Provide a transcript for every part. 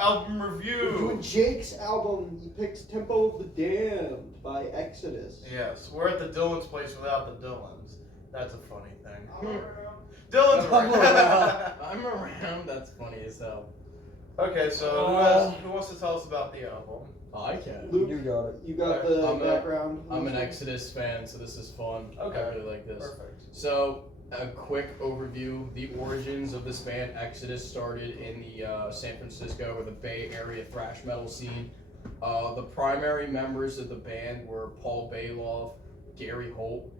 album We're review. doing Jake's album. He picks Tempo of the Damned by Exodus. Yes, we're at the Dylan's place without the Dylans. That's a funny thing. Dylan's I'm around. around. I'm around. That's funny as hell. Okay, so who wants to tell us about the album? I can. Luke, You got it. you got the I'm background. I'm an Exodus fan, so this is fun. Okay. I really like this. Perfect. So, a quick overview. The origins of this band, Exodus, started in the San Francisco or the Bay Area thrash metal scene. The primary members of the band were Paul Bailoff, Gary Holt,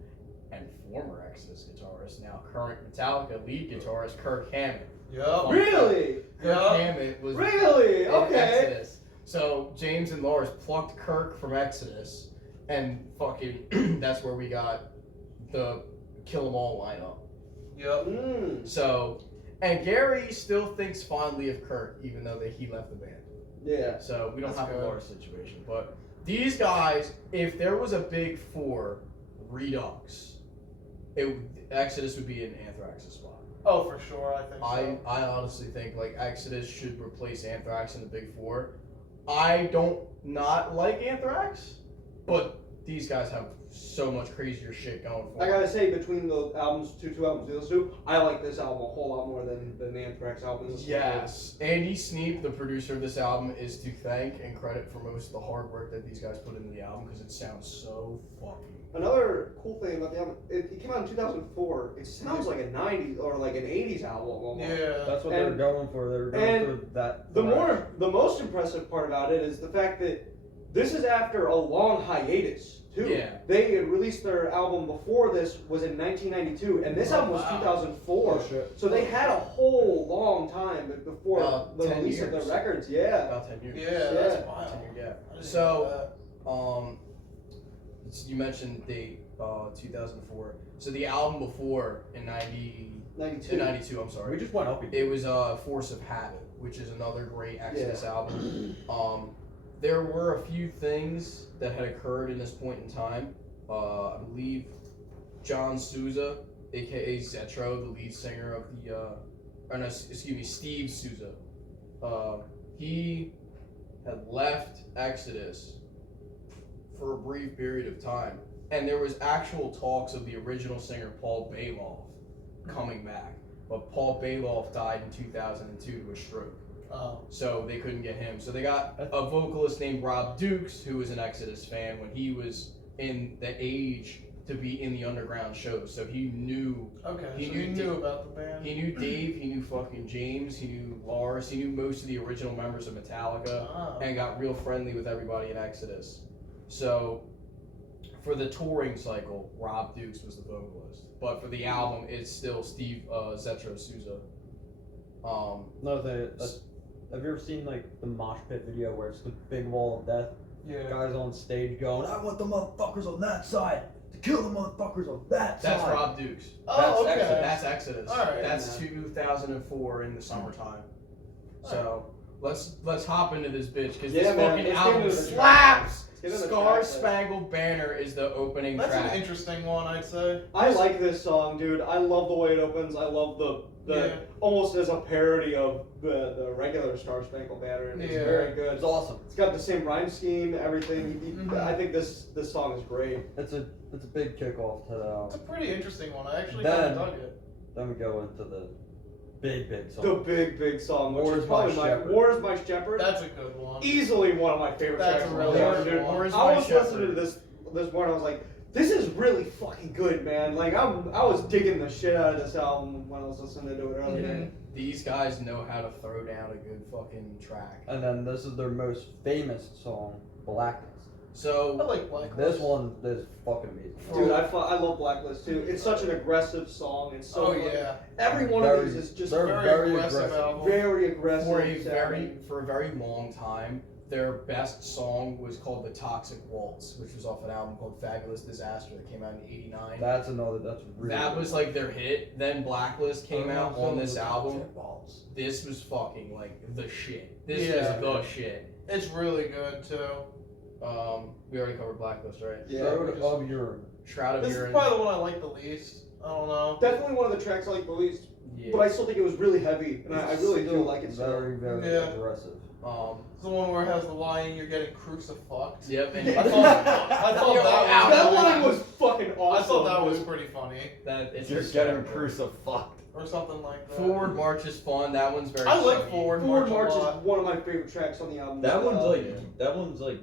and former Exodus guitarist, now current Metallica lead guitarist, Kirk Hammett. Yup. Really? Kirk Hammett was Really? in Okay. Exodus. So James and Lars plucked Kirk from Exodus, and fucking that's where we got the Kill 'Em All lineup. Yup. So, and Gary still thinks fondly of Kirk, even though he left the band. Yeah. So we don't That's have good. a Lars situation. But these guys, if there was a big four redux, Exodus would be in Anthrax's spot. Oh, for sure, I think so. I honestly think like Exodus should replace Anthrax in the big four. I don't not like Anthrax, but these guys have so much crazier shit going for I them. gotta say, between the albums, two albums we listened to, I like this album a whole lot more than the Anthrax albums. Yes, Andy Sneap, the producer of this album, is to thank and credit for most of the hard work that these guys put into the album because it sounds so fucking. Another cool thing about the album, it came out in 2004. It sounds like a 90s or like an 80s album almost. Yeah. That's what they were And- going for. They were going for that. The most impressive part about it is the fact that this is after a long hiatus too. Yeah. They had released their album before this was in 1992, and this album was wow. 2004. Oh, shit. So they had a whole long time before About the 10 release of years. their records. Yeah. About 10 years. Yeah, that's Yeah. wild. 10 year gap. I didn't So, know you mentioned date 2004. So the album before in 92. 92, I'm sorry. We just went up. It was Force of Habit, which is another great Exodus album. There were a few things that had occurred in this point in time. I believe John Souza, aka Zetro, the lead singer of Steve Souza. He had left Exodus for a brief period of time, and there was actual talks of the original singer Paul Bailoff coming back, but Paul Bailoff died in 2002 to a stroke. So they couldn't get him. So they got a vocalist named Rob Dukes, who was an Exodus fan when he was in the age to be in the underground shows. So he knew. Okay, He so knew you knew about the band. He knew Dave. He knew fucking James. He knew Lars. He knew most of the original members of Metallica, and got real friendly with everybody in Exodus. So for the touring cycle, Rob Dukes was the vocalist, but for the album, it's still Steve Zetro Souza. Another thing. Have you ever seen like the mosh pit video where it's the big wall of death? Yeah. Guys on stage going, "I want the motherfuckers on that side to kill the motherfuckers on that side." That's Rob Dukes. Oh, okay. That's Exodus. All right. That's 2004 in the summertime. So let's hop into this bitch because Yeah, this man, fucking let's get album into the slaps. Get into the Star track list. Spangled Banner is the opening That's track. an interesting one, I'd say. I like this song, dude. I love the way it opens. I love the Yeah. almost as a parody of the regular Star Spangled Banner, and it's Yeah. very good. It's awesome. It's got the same rhyme scheme, everything. Mhm. I think this song is great. It's a big kickoff to It's a pretty interesting one. I actually Then- kind of dug it. Then we go into the big song. The big song, which War is is probably My my Shepherd. War is My Shepherd. That's a good one. Easily one of my favorite That's tracks. a on really the good album, dude. one. War is I My was listening to Shepherd. this morning. I was like, this is really fucking good, man. Like I was digging the shit out of this album when I was listening to it earlier. Mhm. These guys know how to throw down a good fucking track. And then this is their most famous song, Blackness. I So like Blacklist. This one is fucking amazing. Dude, I love Blacklist too. It's such an aggressive song. It's so Oh yeah. every one of these is just they're Very very aggressive aggressive. album. very aggressive. for a very long time, their best song was called The Toxic Waltz, which was off an album called Fabulous Disaster that came out in '89. That's really That was like their hit. Then Blacklist came out on this album. Balls. This was fucking like the shit. This Yeah. is the shit. It's really good too. We already covered Blacklist, right? Yeah, Road just- of Urine. Shroud of This is Urine. probably the one I like the least. I don't know. Definitely one of the tracks I like the least. Yeah. but I still think it was really heavy, and I really do like it. Very, very Yeah. aggressive. It's the one where it has the line, "You're getting crucified." Yep. And I thought That line was fucking I awesome. thought that was dude. pretty funny, that it's You're just getting crucified. or something like that. Forward March is fun. That one's very. I like sweet. Forward Forward March March a lot. is one of my favorite tracks on the album. That as one's well.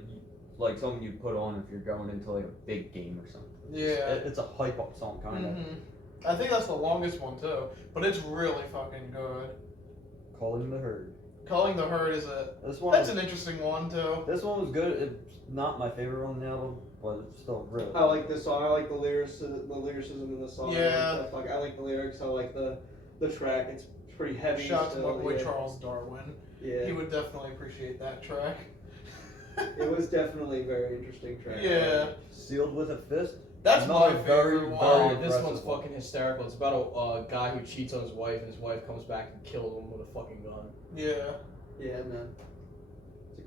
like something you put on if you're going into like a big game or something. Yeah. It's a hype up song kind of. I think that's the longest one too, but it's really fucking good. Calling the herd. Calling the Herd is This one. that's an interesting one too. This one was good. It's not my favorite on the album, but it's still really. I like this song. I like the lyricism in the song. Yeah. I like the lyrics. I like the track. It's pretty heavy. Shout out to still, my boy yeah. Charles Darwin. Yeah. He would definitely appreciate that track. It was definitely a very interesting track. Yeah. Sealed with a fist. That's Another my very, favorite one. Oh, very this one's aggressive one. fucking hysterical. It's about a guy who cheats on his wife, and his wife comes back and kills him with a fucking gun. Yeah. Yeah, man.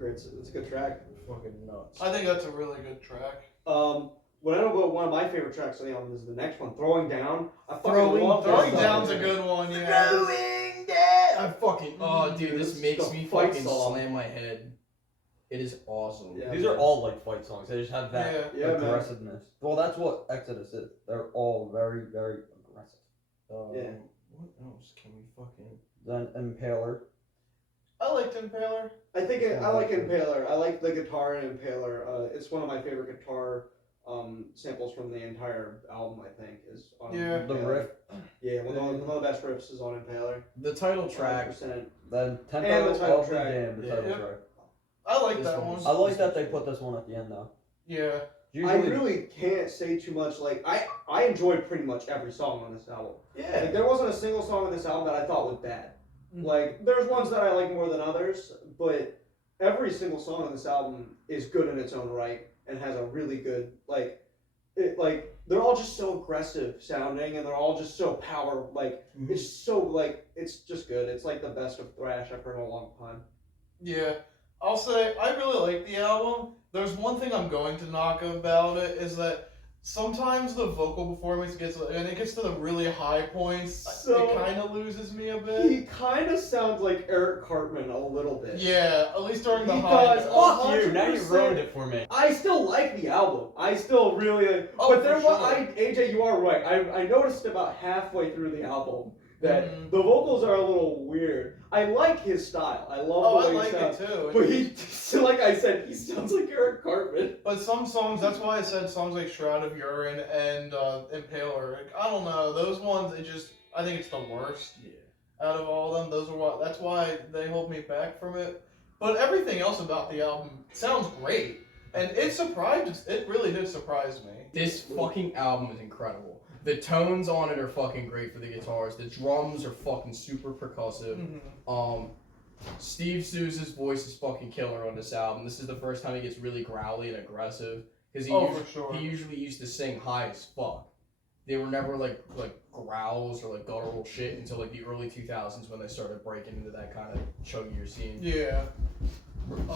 It's a good track. Fucking nuts. I think that's a really good track. When I don't go, one of my favorite tracks on the album is the next one, Throwing Down. I fucking Throwing love that Throwing song. Down's a good one, yeah. Throwing down. I fucking. Oh, dude, This this is makes the me fight fucking song. slam my head. It is awesome. Yeah. These are all like fight songs. They just have that Yeah. Yeah, man. aggressiveness. Well, that's what Exodus is. They're all very, very aggressive. Yeah. What else can we fucking? Then Impaler. I liked Impaler. I like Impaler. I like the guitar in Impaler. It's one of my favorite guitar samples from the entire album. I think is on Yeah. The Impaler. riff. Yeah, one of the best riffs is on Impaler. The title track. 100%. Then Tempo And the title of the track. Damned, the Yeah. title Yep. track. I like This that one's- one. I like that they put this one at the end though. Yeah. I Usually, really can't say too much. Like I enjoyed pretty much every song on this album. Yeah. Like there wasn't a single song on this album that I thought was bad. Mhm. Like there's ones that I like more than others, but every single song on this album is good in its own right and has a really good they're all just so aggressive sounding and they're all just so power it's so it's just good. It's like the best of thrash I've heard in a long time. Yeah. I'll say I really like the album. There's one thing I'm going to knock about it is that sometimes the vocal performance gets to the really high points. So- it kind of loses me a bit. He kind of sounds like Eric Cartman a little bit. Yeah, at least during the He high does. notes. Fuck you, now you ruined it for me. I still like the album. I still really. Oh, but there for was sure. AJ, you are right. I noticed about halfway through the album that Mhm. the vocals are a little weird. I like his style. I love Oh, the I way like he sounds. it too. But he, like I said, he sounds like Eric Cartman. But some songs, that's why I said songs like Shroud of Urine and Impaler. Like, I don't know, those ones, I think it's the worst Yeah. out of all of them. That's why they hold me back from it. But everything else about the album sounds great. And it really did surprise me. This fucking album is incredible. The tones on it are fucking great for the guitars. The drums are fucking super percussive. Mhm. Steve Souza's voice is fucking killer on this album. This is the first time he gets really growly and aggressive because For sure. he usually used to sing high as fuck. They were never like growls or like guttural shit until like the early 2000s when they started breaking into that kind of chuggier scene. Yeah.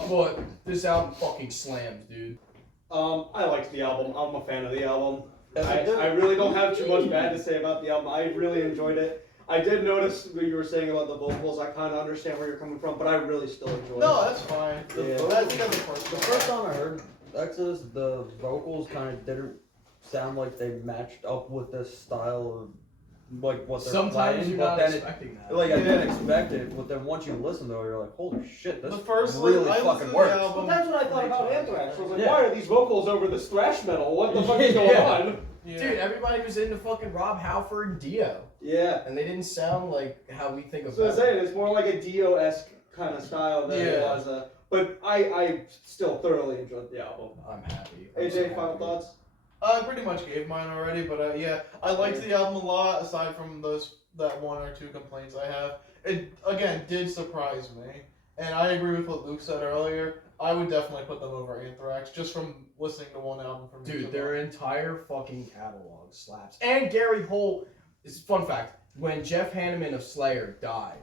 But this album fucking slams, dude. I liked the album. I'm a fan of the album. Yes, I did. I really don't have too much bad to say about the album. I really enjoyed it. I did notice what you were saying about the vocals. I kind of understand where you're coming from, but I really still enjoyed No, it. that's fine. Yeah. I think that's the The first time I heard Exodus, the vocals kind of didn't sound like they matched up with the style of like what they're Sometimes playing. you're But not then expecting that. I Yeah. didn't expect it. But then once you listen to it, you're like, holy shit, this The first really I listened fucking to the works. album But that's what I thought about 3 times Anthrax. I was like, Yeah. why are these vocals over this thrash metal? What the fuck is going Yeah. on? Yeah. Dude, everybody was into fucking Rob Halford and Dio. Yeah. And they didn't sound like how we think of So I was them. saying, it's more like a Dio-esque kind of style than it Yeah. was but I still thoroughly enjoyed the album. I'm happy. I'm so AJ, final happy. thoughts? I pretty much gave mine already, but yeah, I liked the album a lot. Aside from that 1 or 2 complaints I have, it again did surprise me, and I agree with what Luke said earlier. I would definitely put them over Anthrax just from listening to one album from each Dude, of their them. entire fucking catalog slaps. And Gary Holt, is fun fact, when Jeff Hanneman of Slayer died,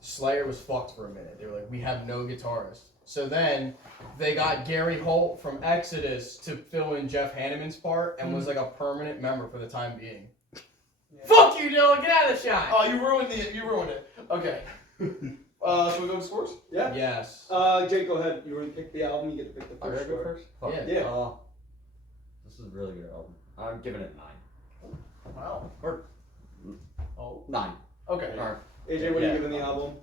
Slayer was fucked for a minute. They were like, we have no guitarist. So then they got Gary Holt from Exodus to fill in Jeff Hanneman's part and was like a permanent member for the time being. Yeah. Fuck Fuck you, Dylan. Get out of the shot. Oh, you ruined it. Okay. Should we go to scores? Yeah. Yes. Jake, go ahead. You already picked the album. You get to pick the I first gotta go score. first? Fuck. Yeah. Yeah. This is a really good album. I'm giving it 9. Wow. Or Oh. 9. Okay. Alright. AJ, what are Yeah. you giving the album?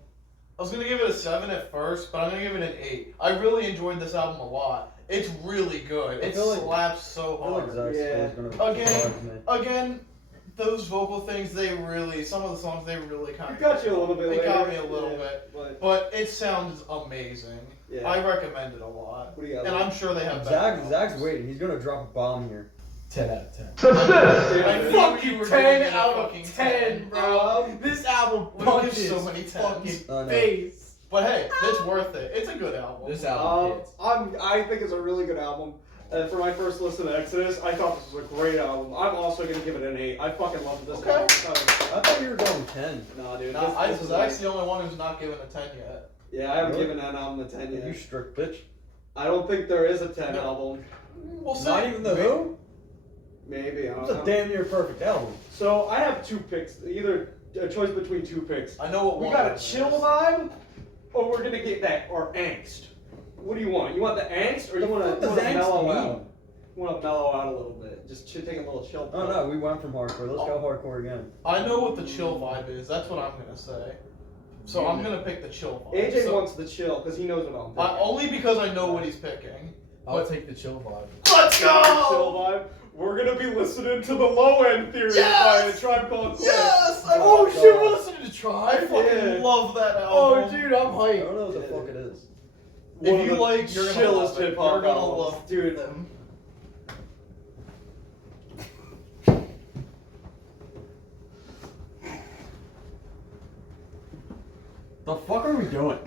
I was gonna give it a 7 at first, but I'm gonna give it an 8. I really enjoyed this album a lot. It's really good. I It feel like- slaps so I feel like hard. Zach's Yeah. score is gonna Again. surprise me. Again, those vocal things, some of the songs, they really kind It of got you a little bit. It later. got me a little Yeah, bit. But But it sounds amazing. yeah. I recommend it a lot. What do you got? And I'm sure they have better Zach's albums. waiting. He's gonna drop a bomb here. 10 out of 10. I knew you Fucking were 10 giving it a out of fucking 10, bro. This album We don't give punches so many fucking tens. I know. face. But hey, it's worth it. It's a good album. This album hits. I think it's a really good album. And for my first listen to Exodus, I thought this was a great album. I'm also gonna give it an 8. I fucking love this Okay. album. I thought you were going 10. Nah, dude. Nah, this is Zach's the only one who's not given a 10 yet. yeah, I haven't Really? given that album a 10 You yet. strict bitch. I don't think there is a 10 No. album. We'll see. Not even the Who? Maybe, I It's don't a know. damn near perfect album. So I have 2 picks. Either a choice between 2 picks. I know what We one got of a them chill is. vibe, or we're gonna get that or angst. What do you want? You want the angst, or you The want fuck to does angst mellow mean? out? You want to mellow out a little bit, just take a little chill. Oh no, we went from hardcore. Let's go hardcore again. I know what the chill vibe is. That's what I'm gonna say. So I'm gonna pick the chill vibe. AJ So- wants the chill because he knows what I'm picking. only because I know what he's picking. I'll take the chill vibe. Let's Chill go! vibe. We're gonna be listening to the Low End Theory Yes! by a Tribe Called Quest. Yes! Oh I, shit, we're listening to I Tribe. fucking Yeah. love that Oh album. dude, I'm I hyped. don't know what the Yeah. fuck it is. One If of you the like, you're gonna chillest love it. hip-hop You're gonna albums. love Dude. them. The fuck are we doing?